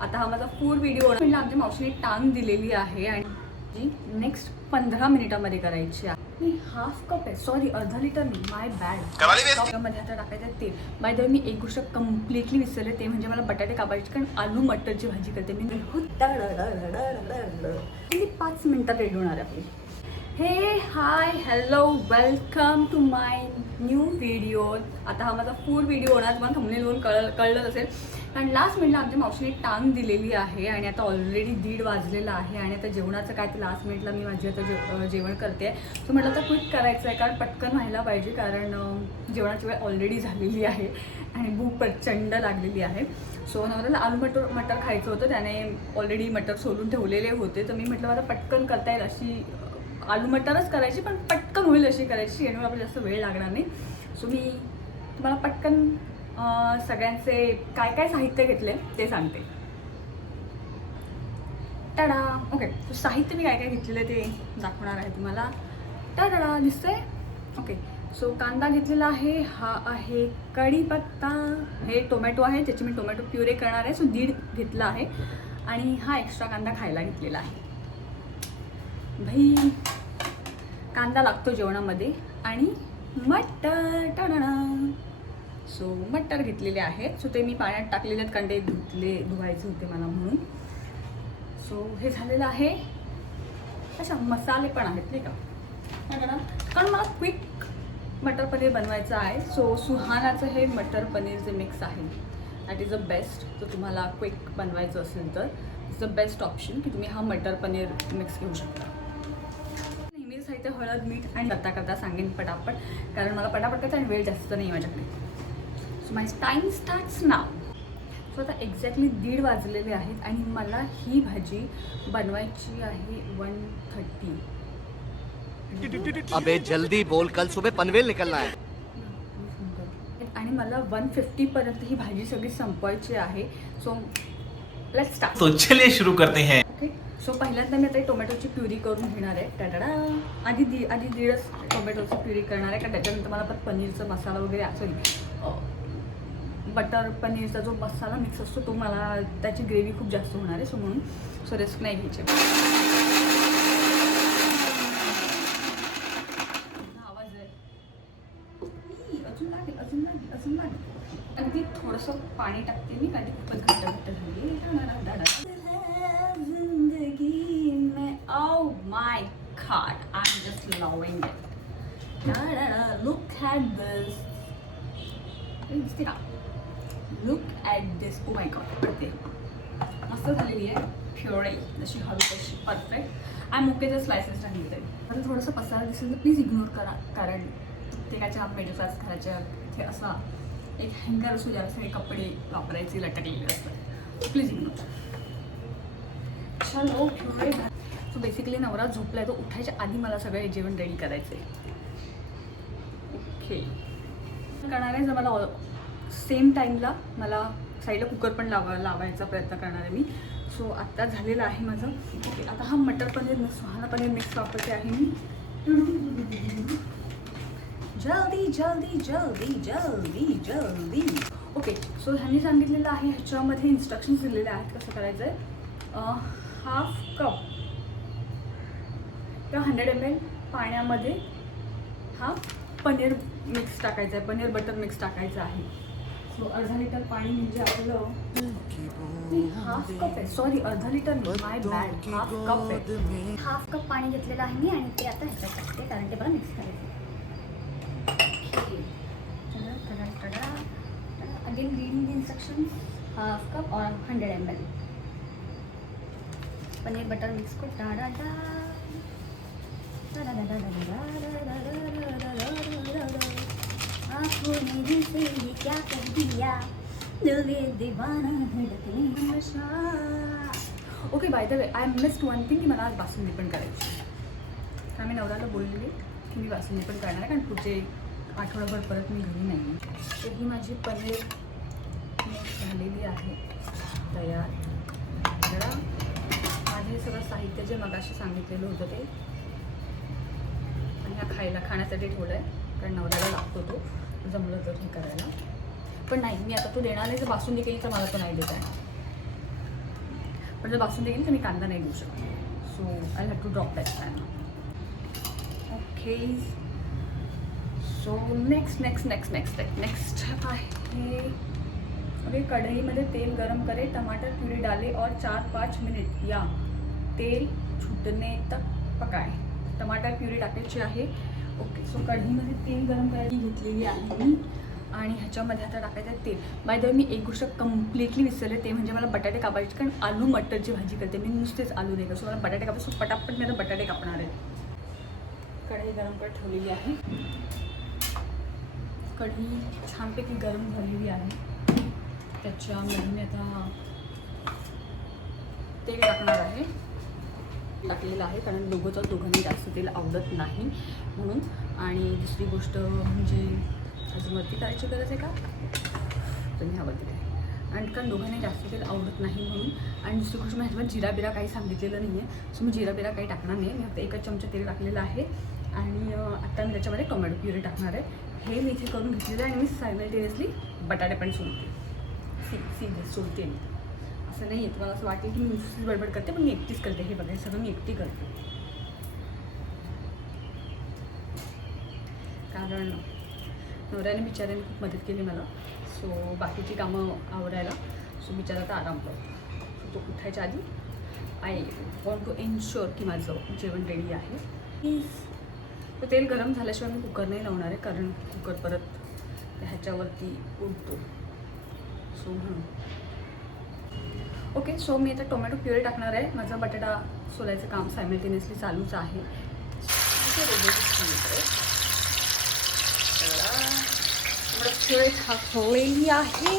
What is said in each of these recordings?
आता हा माझा फूड व्हिडिओ म्हणजे आमच्या मावशीने टांग दिलेली आहे आणि जी नेक्स्ट 15 मिनिटांमध्ये करायची आहे. हाफ कप आहे, सॉरी अर्धा लिटर नाही, माय बॅड. मध्ये आता टाकायचं तेल. बाय द वे मी एक गोष्ट कम्प्लिटली विसरले, ते म्हणजे मला बटाटे कापायचे, कारण आलू मटरची भाजी करते मी. 5 मिनिटात रेडी होणार आहे आपली. हे hi hello welcome to my new video. आता हा माझा फूड व्हिडिओ होणार, तुम्हाला थंबनेलवरून कळलं असेल, कारण लास्ट मिनिटला आमच्या मावशीने टांग दिलेली आहे आणि आता ऑलरेडी 1:30 वाजलेला आहे आणि आता जेवणाचं काय ते लास्ट मिनिटला मी माझी आता जेवण करते. सो म्हटलं आता क्विक करायचं आहे, कारण पटकन व्हायला पाहिजे, कारण जेवणाची वेळ ऑलरेडी झालेली आहे आणि भूक प्रचंड लागलेली आहे. सो नवऱ्याला आलू मटर खायचं होतं, त्याने ऑलरेडी मटर सोलून ठेवलेले होते, तर मी म्हटलं मला पटकन करता येईल अशी आलू मटरच करायची, पण पटकन होईल अशी करायची, यामुळे आपल्याला जास्त वेळ लागणार नाही. सो मी तुम्हाला पटकन सगळ्यांचे काय काय साहित्य घेतले ते सांगते. टाडा. ओके, सो साहित्य मी काय काय घेतलेलं ते दाखवणार आहे तुम्हाला. टाडा दिसतंय. ओके, सो कांदा घेतलेला आहे, हा आहे कढीपत्ता, हे टोमॅटो आहे, त्याची मी टोमॅटो प्युरे करणार आहे, सो 1.5 घेतला आहे आणि हा एक्स्ट्रा कांदा खायला घेतलेला आहे. भाई कांदा लागतो जेवणामध्ये. आणि मटर. टाडा. सो मटर घेतलेले आहेत, सो ते मी पाण्यात टाकलेले आहेत, कांदे धुवायचे होते मला म्हणून. सो हे झालेलं आहे. अच्छा, मसाले पण आहेत नाही का, कारण मला क्विक मटर पनीर बनवायचं आहे. सो सुहानाचं हे मटर पनीरचे मिक्स आहे, दॅट इज द बेस्ट. तर तुम्हाला क्विक बनवायचं असेल तर इट्स द बेस्ट ऑप्शन की तुम्ही हा मटर पनीर मिक्स घेऊ शकता. नेहमीच साहित्य हळद मीठ आणि करता सांगेन पटापट, कारण मला पटापट करायचं आणि वेळ जास्त नाही माझ्याकडे. So my time starts now. So आता एक्झॅक्टली 1:30 वाजलेले आहेत आणि मला ही भाजी बनवायची आहे 1:30. अबे जल्दी बोल, कल सुबह पनवेल निकलना है. आणि मला 1:50 पर्यंत ही भाजी सगळी संपवायची आहे. So let's start. तो चलिए शुरू करते हैं. ओके, सो पहिल्यांदा मी आता टोमॅटोची प्युरी करून घेणार आहे. टाटा. आधी 1.5 टोमॅटोची प्युरी करणार आहे, कारण त्याच्यानंतर मला पण पनीरचा मसाला वगैरे असेल, बटर पनीरचा जो मसाला मिक्स असतो तो मला त्याची ग्रेव्ही खूप जास्त होणार आहे, सो म्हणून सो रिस्क नाही घ्यायचे. आवाज आहे, अजून लागेल. अगदी थोडंसं पाणी टाकते मी, कारण खूपच घट्ट झाली. जिंदगी में oh my god, I'm just loving it. Look at this. Look at this. Oh my god, मस्त झालेली आहे प्युरे, जशी हवी तशी परफेक्ट. I okay. जर स्लायसेस टाकले तरी आता थोडंसं पसारा दिसेल तर प्लीज इग्नोर करा, कारण प्रत्येकाच्या मिडल क्लास घराच्या इथे असा एक हँगर असतो ज्याला सगळे कपडे वापरायचे लटकलेले असतात. Please ignore. चलो प्युरे. सो बेसिकली नवरा झोपला आहे, तो उठायच्या आधी मला सगळं जेवण रेडी करायचं आहे. ओके, करणार आहे जर मला सेम टाईमला मला साईडला कुकर पण लावायचा प्रयत्न करणार आहे मी. सो आत्ता झालेलं आहे माझं. ओके, आता हा मटर पनीर सुहाना पनीर मिक्स वापरते आहे मी. जल्दी जल्दी जल्दी जल्दी जल्दी. ओके, सो ह्यांनी सांगितलेलं आहे, ह्याच्यामध्ये इन्स्ट्रक्शन्स दिलेले आहेत कसं करायचं आहे. हाफ कप किंवा 100 ml पाण्यामध्ये हा पनीर मिक्स टाकायचं आहे, पनीर बटर मिक्स टाकायचं आहे. सो अर्धा लिटर पाणी म्हणजे आपलं हाफ कप आहे, सॉरी अर्धा लिटर नाही, माय बॅड, हाफ कप आहे. हाफ कप पाणी घेतलेलं आहे मी आणि ते आता ह्याच्यात टाकते, कारण ते मला मिक्स करायचं. Again reading the instructions. Half cup और 100 ml पनीर बटर मिक्स को डाला क्या कर दिया दिल दीवाना धड़कने नशा. Okay, by the way I missed one thing की मला आज बासुंदी पण करायची. कारण मी नवऱ्याला बोललेली की मी बासुंदी पण करणार आहे, कारण पुढचे आठवडाभर परत मी घरी नाही. तर ही माझी पनीर मिक्स झालेली आहे तयार. जरा माझे सगळं साहित्य जे मगाशी सांगितलेलं होतं ते, आणि हा खाण्यासाठी ठेवलं आहे, कारण नवऱ्याला लागतो तो, जमलं तर हे करायला. पण नाही, मी आता तो देणार नाही. जर बासुंदी केली तर मला तो नाही देत आहे. पण जर बासुंदी गेली तर मी कांदा नाही देऊ शकते. So I have to drop that plan. Okay, so next आहे अभी कढ़ाई तेल गरम करे, टमाटर प्यूरी डाले और 4-5 मिनिट या तेल छूटने तक पकाए. टमाटर प्युरी टाकायची आहे. ओके, सो कढईमध्ये तेल गरम करायची घेतलेली आहे मी आणि ह्याच्यामध्ये आता टाकायचं आहे तेल. बाय द वे मी एक गोष्ट कम्प्लिटली विसरले, ते म्हणजे मला बटाटे कापायचे, कारण आलू मटरची भाजी करते मी, नुसतेच आलू नाही. सो मला बटाटे कापायचे, सो पटापट मी आता बटाटे कापणार आहे. कढई गरम करत ठेवलेली आहे. कढई छानपैकी गरम झालेली आहे. त्याच्यामध्ये मी आता तेल टाकणार आहे. टाकलेलं आहे कारण दोघांनी जास्त तेल आवडत नाही म्हणून. आणि दुसरी गोष्ट म्हणजे अजून वरती करायची गरज आहे का, तर मी हवं तिथे, आणि कारण दोघांनी जास्त तेल आवडत नाही म्हणून. आणि दुसरी गोष्ट मी ह्याच्यामध्ये जिरा बिरा काही सांगितलेलं नाही आहे, सो मी जिरा बिरा काही टाकणार नाही. मी फक्त 1 चमचा तेल टाकलेलं आहे. आणि आता मी त्याच्यामध्ये टोमॅटो प्युरी टाकणार आहे. हे मी इथे करून घेतलेलं आहे आणि मी सायमल्टेनियसली बटाटे पण सोलते मी. असं नाही आहे, तुम्हाला असं वाटेल की मी नुसतीच बडबड करते, पण मी एकटीच करते. हे बघा, हे सगळं मी एकटी करते कारण नवऱ्याने बिचाऱ्याने खूप मदत केली मला. सो बाकीची कामं आवरायला, सो बिचारा आता आराम करतो. तो उठायच्या आधी आय वॉन्ट टू एन्श्युअर की माझं जेवण रेडी आहे. प्लीज तेल गरम झाल्याशिवाय मी कुकर नाही लावणार आहे, कारण कुकर परत ह्याच्यावरती उडतो. सो म्हणून ओके, सो मी आता टोमॅटो प्युरी टाकणार आहे. माझा बटाटा सोलायचं काम सायमल्टेनियसली चालूच आहे. प्युरी टाकलेली आहे.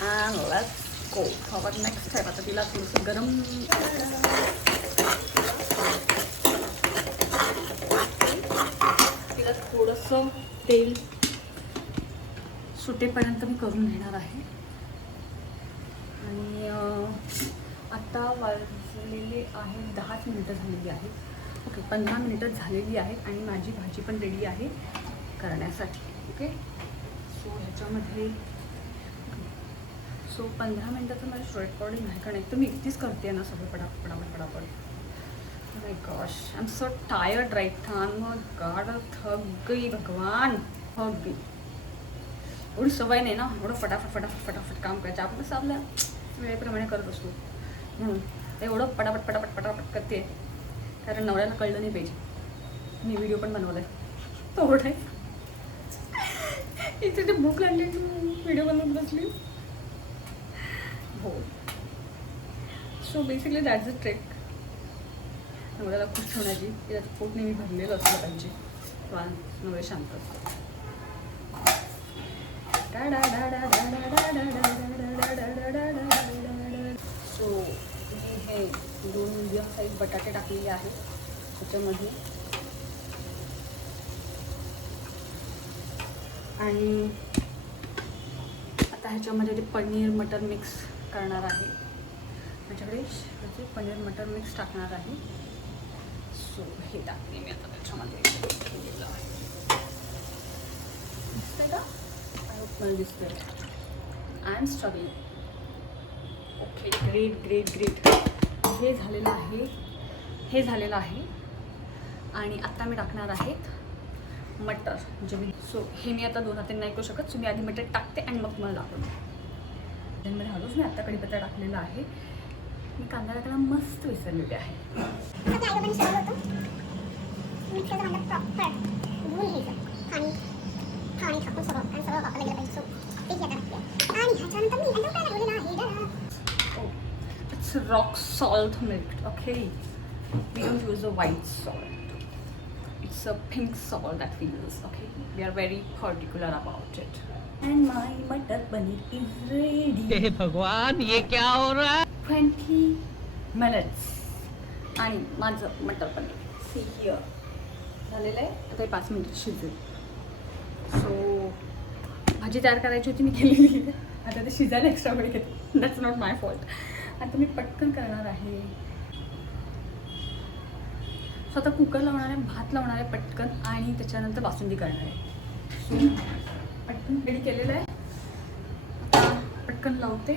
And let's go forward. Next type आता तिला थोडंसं गरम तिला थोडंसं तेल सुटेपर्यंत मी करून घेणार आहे. आणि आत्ता वाजलेले आहे 10 मिनिटं झालेली आहेत. ओके, 15 मिनिटं झालेली आहेत आणि माझी भाजी पण रेडी आहे करण्यासाठी. ओके, सो ह्याच्यामध्ये 15 मिनिटाचं माझं शॉर्ट रेकॉर्डिंग आहे, कारण एक तर मी एकटीच करते ना सगळं पटापट. My gosh, I am so tired right now. God, थक गई भगवान, थक गई. एवढी सवय नाही ना एवढं फटाफट काम करायचं. आपण कसं आपल्या वेळेप्रमाणे करत असतो म्हणून एवढं पटापट करते, कारण नवऱ्याला कळलं नाही पाहिजे. मी व्हिडिओ पण बनवला आहे तेवढं आहे. इथे ते भूक लागली तू व्हिडिओ बनवत बसली. हो, so basically that's a trick. नवऱ्याला खुश ठेवण्याची. त्याचं पोट नेहमी भरलेलं असलं पाहिजे, नवरे शांत असतात. सो मी हे 2 मीडियम साईज बटाटे टाकलेले आहेत त्याच्यामध्ये. आणि आता ह्याच्यामध्ये ते पनीर मटर मिक्स करणार आहे. माझ्याकडे पनीर मटर मिक्स टाकणार आहे. सो हे टाकते मी आता त्याच्यामध्ये. दिसतंय का? मला दिसतंय. I am struggling. Okay, great. हे झालेलं आहे. आणि आत्ता मी टाकणार आहेत मटर. म्हणजे सो हे मी आता 2 हातांनी नाही करू शकत, सो मी आधी मटर टाकते आणि मग तुम्हाला दाखवते. त्यामध्ये हळूच मी आत्ता कढीपत्ता टाकलेला आहे. मी कांदा टाकायला मस्त विसरलेले आहे. It's rock salt milk. Okay, we don't use a white salt. It's a pink salt that we use. Okay, we are very particular about it. And my matar paneer is ready. हे भगवान, ये क्या हो रहा है? 20 minutes. आणि माझं मटर paneer see here झालेलं आहे. आता 5 मिनिट शिजेल. सो भाजी तयार करायची होती, मी केलेली. आता ते शिजायला एक्स्ट्रा वेळ घेते. That's not my fault. आता मी पटकन करणार आहे. सो आता कुकर लावणार आहे, भात लावणार आहे पटकन, आणि त्याच्यानंतर बासुंदी करणार आहे. सो पटकन रेडी केलेलं आहे. आता पटकन लावते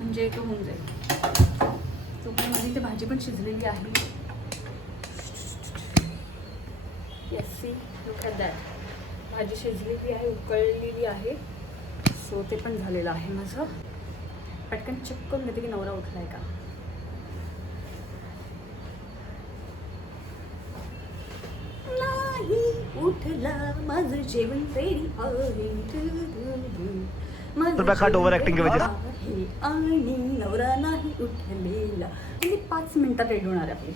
म्हणजे तो होऊन जाईल. तोपर्यंत माझी इथे भाजी पण शिजलेली आहे. Yes see look at that. भाजी शिजलेली आहे, उकळलेली आहे. सो ते पण झालेलं आहे माझं. पटकन चेक करून घेते की नवरा उठला आहे का. नाही उठला, माझं जेवण रेडी आहे आणि नवरा नाही उठलेला. आणि 5 मिनिटात रेडी होणार आहे आपली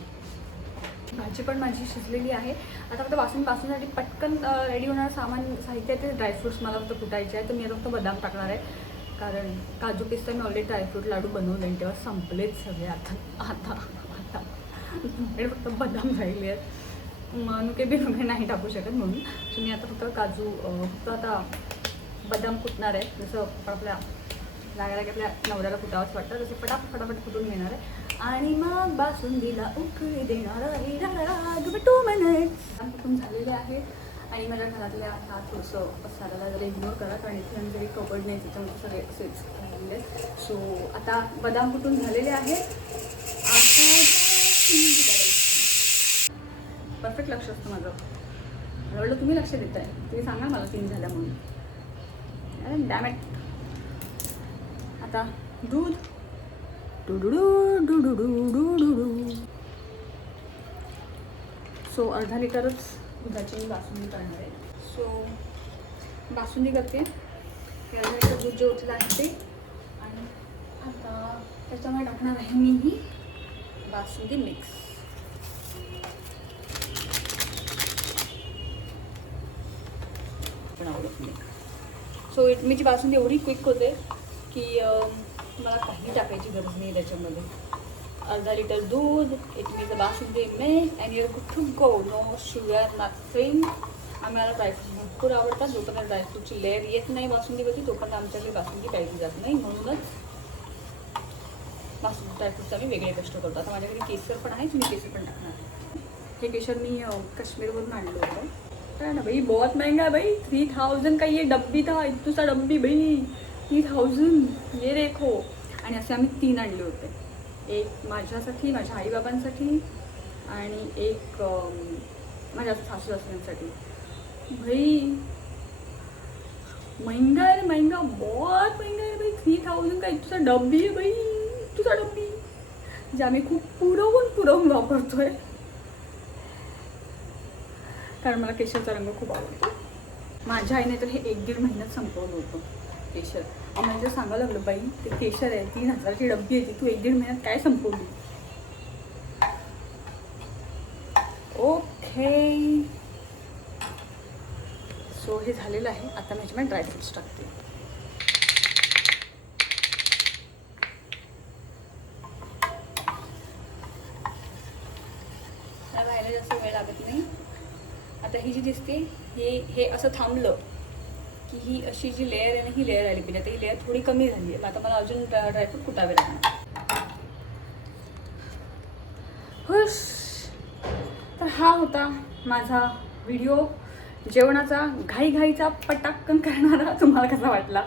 भाजी. पण माझी शिजलेली आहे. आता फक्त पासूनसाठी पटकन रेडी होणार सामान साहित्य ते ड्रायफ्रूट्स मला फक्त कुटायचे आहे. तर मी आता फक्त बदाम टाकणार आहे, कारण काजू पिस्ता मी ऑलरेडी ड्रायफ्रूट लाडू बनवले तेव्हा संपलेच सगळे. आता फक्त बदाम राहिले आहेत. मनुके बिनुके नाही टाकू शकत म्हणून. सो मी आता फक्त काजू फक्त आता बदाम कुटणार आहे. जसं आपल्या लागायला आपल्या नवऱ्याला कुटावंच वाटतं तसं फटाफट कुटून घेणार आहे आणि मग बासुंदीला उकळी देणार आहे. 2 मिनिट्स कुठून झालेले आहे. आणि माझ्या घरातल्या आता थोडंसं पसाराला जरा इग्नोर करा, कारण इथे आम्ही जरी कबड नाही त्याच्यामध्ये सगळे असेच राहिले. सो आता बदाम कुटून झालेले आहे. परफेक्ट लक्ष असतं माझं. आवडलं तुम्ही लक्ष देताय, तुम्ही सांगा मला 3 झाल्या म्हणून. अरे डॅमेट. आता दूध सो अर्धा लिटरच दुधाची मी बासुंदी करणार आहे. सो बासुंदी करते. अर्धा लिटर दूध जे उठलं आहे ते. आणि आता त्याच्यामुळे टाकणार आहे मी ही बासुंदी मिक्स. सो मी जी बासुंदी एवढी क्विक होते की मला काही टाकायची गरज नाही त्याच्यामध्ये. अर्धा लिटर दूध, एक litre basundi mix and your good to go. No sugar nothing. आम्हाला ड्रायफ्रूट भरपूर आवडतात. जोपर्यंत ड्रायफ्रूटची लेअर येत नाही बासुंदीवरती तोपर्यंत आमच्याकडे बासुंदी प्यायली जात नाही. म्हणूनच बासुंदी ड्रायफ्रूटचा आम्ही वेगळे कष्ट करतो. आता माझ्याकडे केसर पण आहे, तुम्ही केसर पण टाकणार. हे केशर मी काश्मीरवरून आणलं होतं. काय ना भाई बहुत महंगा है भाई. 3000 का ये डब्बी था. इतूसा डब्बी भाई 3000 ये देखो. आणि असे आम्ही 3 आणले होते. एक माझ्यासाठी, माझ्या आईबाबांसाठी आणि एक माझ्या सासू सासऱ्यांसाठी. भाई महंगा है, महंगा बहुत महंगा है भाई. 3000 का इतूसा डब्बी आहे भाई. इतूसा डब्बी जे आम्ही खूप पुरवून वापरतोय, कारण मला केशरचा रंग खूप आवडतो. माझ्या आईने तर हे 1-1.5 महिन्यात संपवलं होतं केशर. आम्हाला जर सांगावं लागलं बाई ते केशर आहे 3000ची डब्बी आहे ती तू 1-1.5 महिन्यात काय संपवली. ओके सो हे झालेलं आहे. आता मी ह्याच्यामध्ये ड्रायफ्रूट्स टाकते. राहायला जास्त वेळ लागत नाही. आता ही जी दिसते हे असं थांबलं की ही अशी जी लेअर आहे ना ही लेअर आली पाहिजे. आता ही लेअर थोडी कमी झाली आहे. आता मला अजून ड्रायफ्रूट कुटावे लागणार. खुश. तर हा होता माझा व्हिडिओ जेवणाचा, घाईघाईचा पटाक्कन करणारा. तुम्हाला कसा वाटला?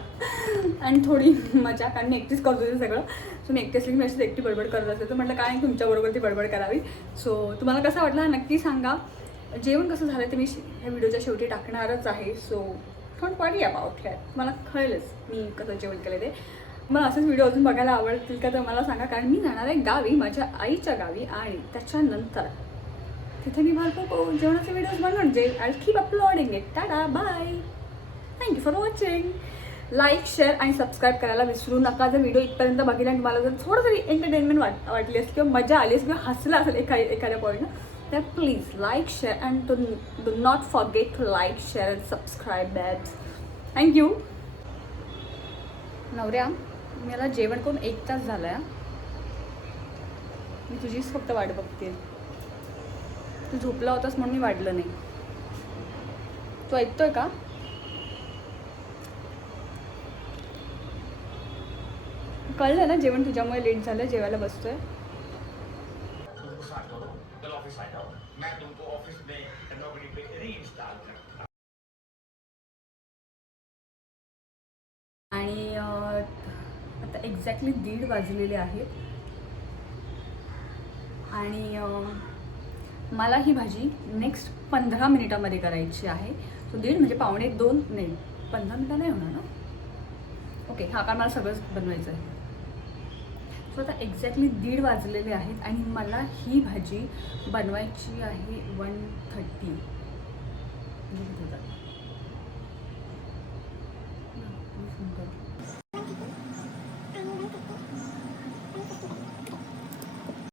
आणि थोडी मजा, कारण मी एकटीच करत होते सगळं. सो मी एकटी असली की मी अशीच एकटी बडबड करत असते. तर म्हटलं काय तुमच्याबरोबर ती बडबड करावी. सो तुम्हाला कसा वाटला नक्की सांगा. जेवण कसं झालं ते मी ह्या व्हिडिओच्या शेवटी टाकणारच आहे. So don't worry about that. मला कळेलच मी कसं जेवण केलं ते. मला असेच व्हिडिओ अजून बघायला आवडतील का तर मला सांगा, कारण मी जाणार आहे गावी, माझ्या आईच्या गावी. आणि त्याच्यानंतर तिथे मी भरपूर जेवणाचे व्हिडिओज बनवणार जे I keep uploading it. Tata bye. Thank you for watching. Like, share आणि सबस्क्राईब करायला विसरू नका. जर व्हिडिओ इथपर्यंत बघितला आणि तुम्हाला जर थोडं तरी एंटरटेनमेंट वाटली असेल किंवा मजा आली असेल किंवा हसलं असेल एखाद्या पॉईंटनं, तर please like, share and do not forget to like, share and subscribe that. Thank you. नवऱ्या मला जेवण करून 1 तास झाला आहे. मी तुझीच फक्त वाट बघते. तू झोपला होतास म्हणून मी वाढलं नाही. तू ऐकतोय का? कळलं ना जेवण तुझ्यामुळे लेट झालं. जेवायला बसतोय. आणि आता एक्झॅक्टली 1:30 वाजलेले आहेत. आणि मला ही भाजी नेक्स्ट 15 मिनिटामध्ये करायची आहे. सो 1.5 म्हणजे 1.25 नाही 15 मिनिटं नाही होणार ना. ओके हा कारण मला सगळंच बनवायचं आहे. सो आता एक्झॅक्टली 1:30 वाजलेले आहेत आणि मला ही भाजी बनवायची आहे 1:30.